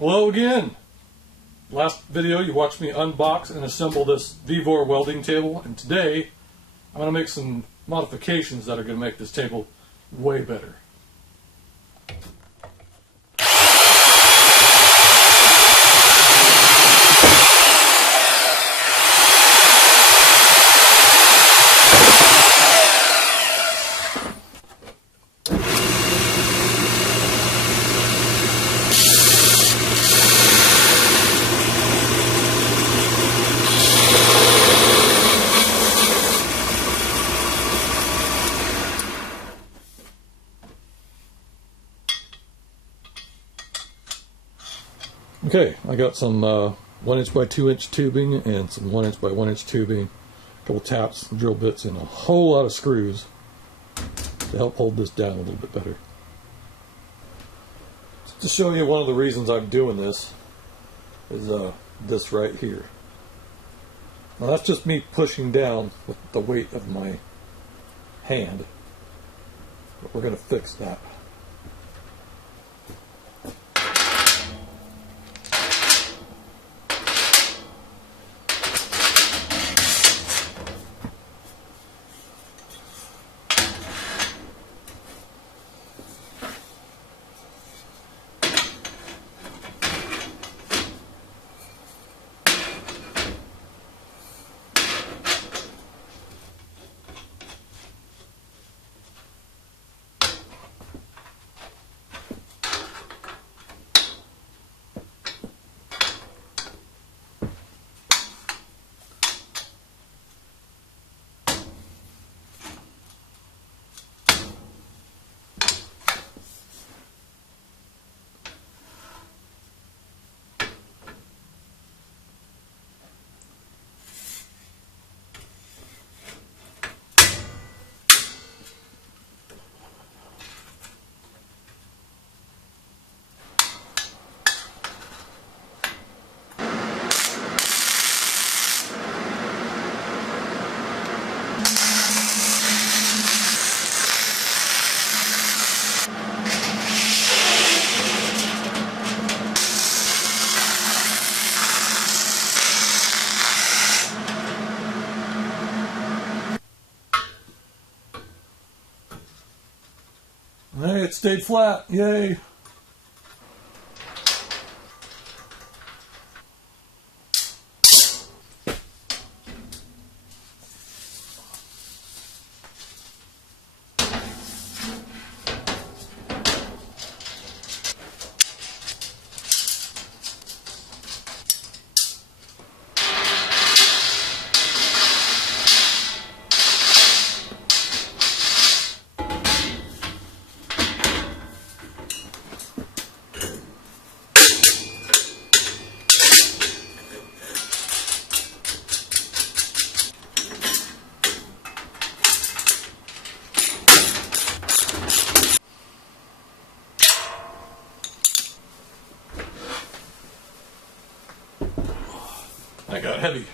Hello again. Last video you watched me unbox and assemble this Vevor welding table, and today I'm going to make some modifications that are going to make this table way better. Okay, I got some 1 inch by 2 inch tubing and some 1 inch by 1 inch tubing, a couple taps, drill bits, and a whole lot of screws to help hold this down a little bit better. Just to show you one of the reasons I'm doing this is this right here. Now that's just me pushing down with the weight of my hand, but we're going to fix that. Hey, it stayed flat. Yay! I got heavy.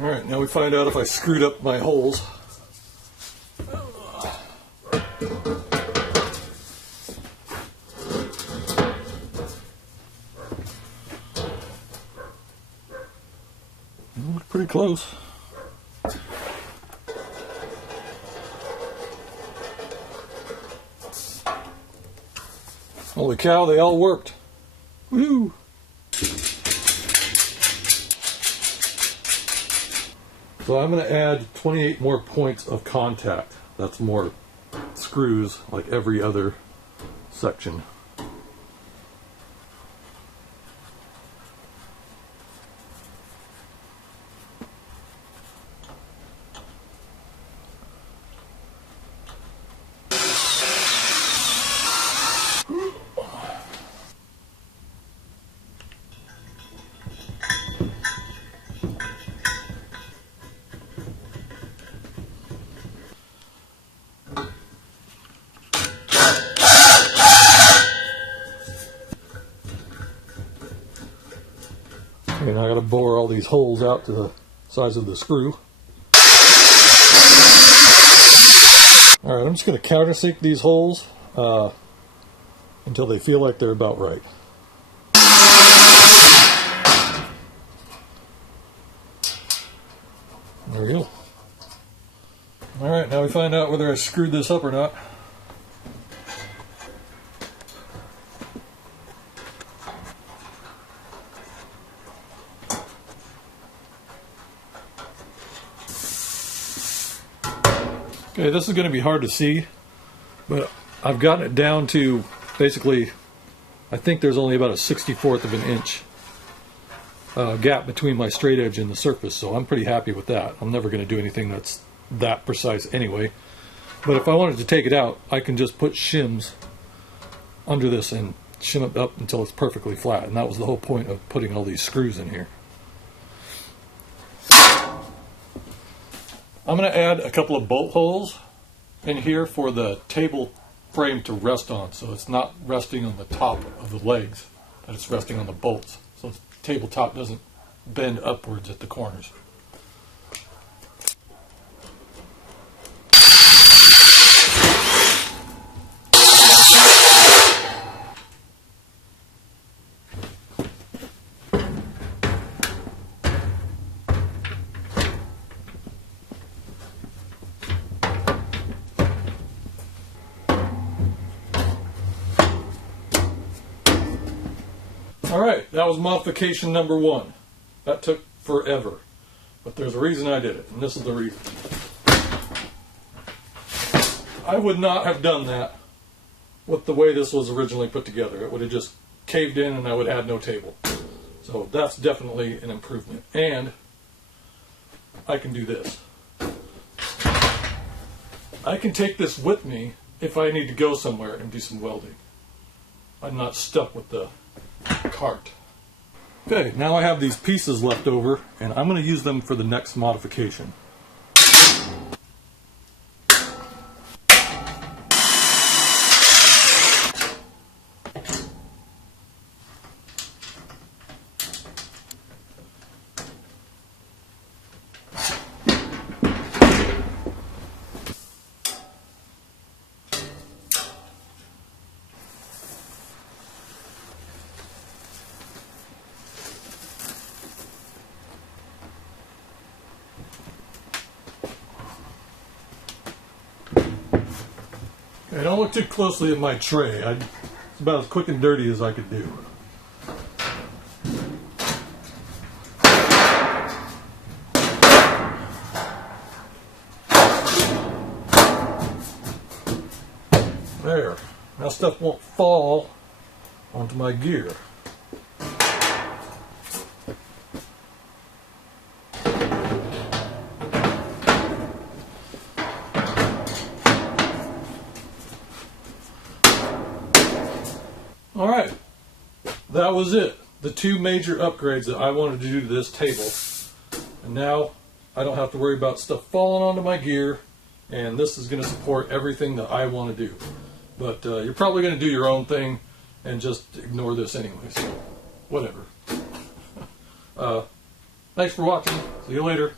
Alright, now we find out if I screwed up my holes. Look pretty close. Holy cow, they all worked. Woohoo! So I'm going to add 28 more points of contact. That's more screws like every other section. Okay, now I got to bore all these holes out to the size of the screw. Alright, I'm just going to countersink these holes until they feel like they're about right. There we go. Alright, now we find out whether I screwed this up or not. Okay, this is going to be hard to see, but I've gotten it down to basically, I think there's only about a 64th of an inch gap between my straight edge and the surface, so I'm pretty happy with that. I'm never going to do anything that's that precise anyway. But if I wanted to take it out, I can just put shims under this and shim it up until it's perfectly flat, and that was the whole point of putting all these screws in here. I'm going to add a couple of bolt holes in here for the table frame to rest on, so it's not resting on the top of the legs, but it's resting on the bolts, so the tabletop doesn't bend upwards at the corners. Alright, that was modification number 1. That took forever. But there's a reason I did it, and this is the reason. I would not have done that with the way this was originally put together. It would have just caved in and I would have had no table. So that's definitely an improvement. And I can do this. I can take this with me if I need to go somewhere and do some welding. I'm not stuck with the cart. Okay, now I have these pieces left over, and I'm going to use them for the next modification. Okay, don't look too closely at my tray. It's about as quick and dirty as I could do. There. Now stuff won't fall onto my gear. Alright, that was it. The 2 major upgrades that I wanted to do to this table. And now I don't have to worry about stuff falling onto my gear, and this is going to support everything that I want to do. But you're probably going to do your own thing and just ignore this anyway, so whatever. Thanks for watching. See you later.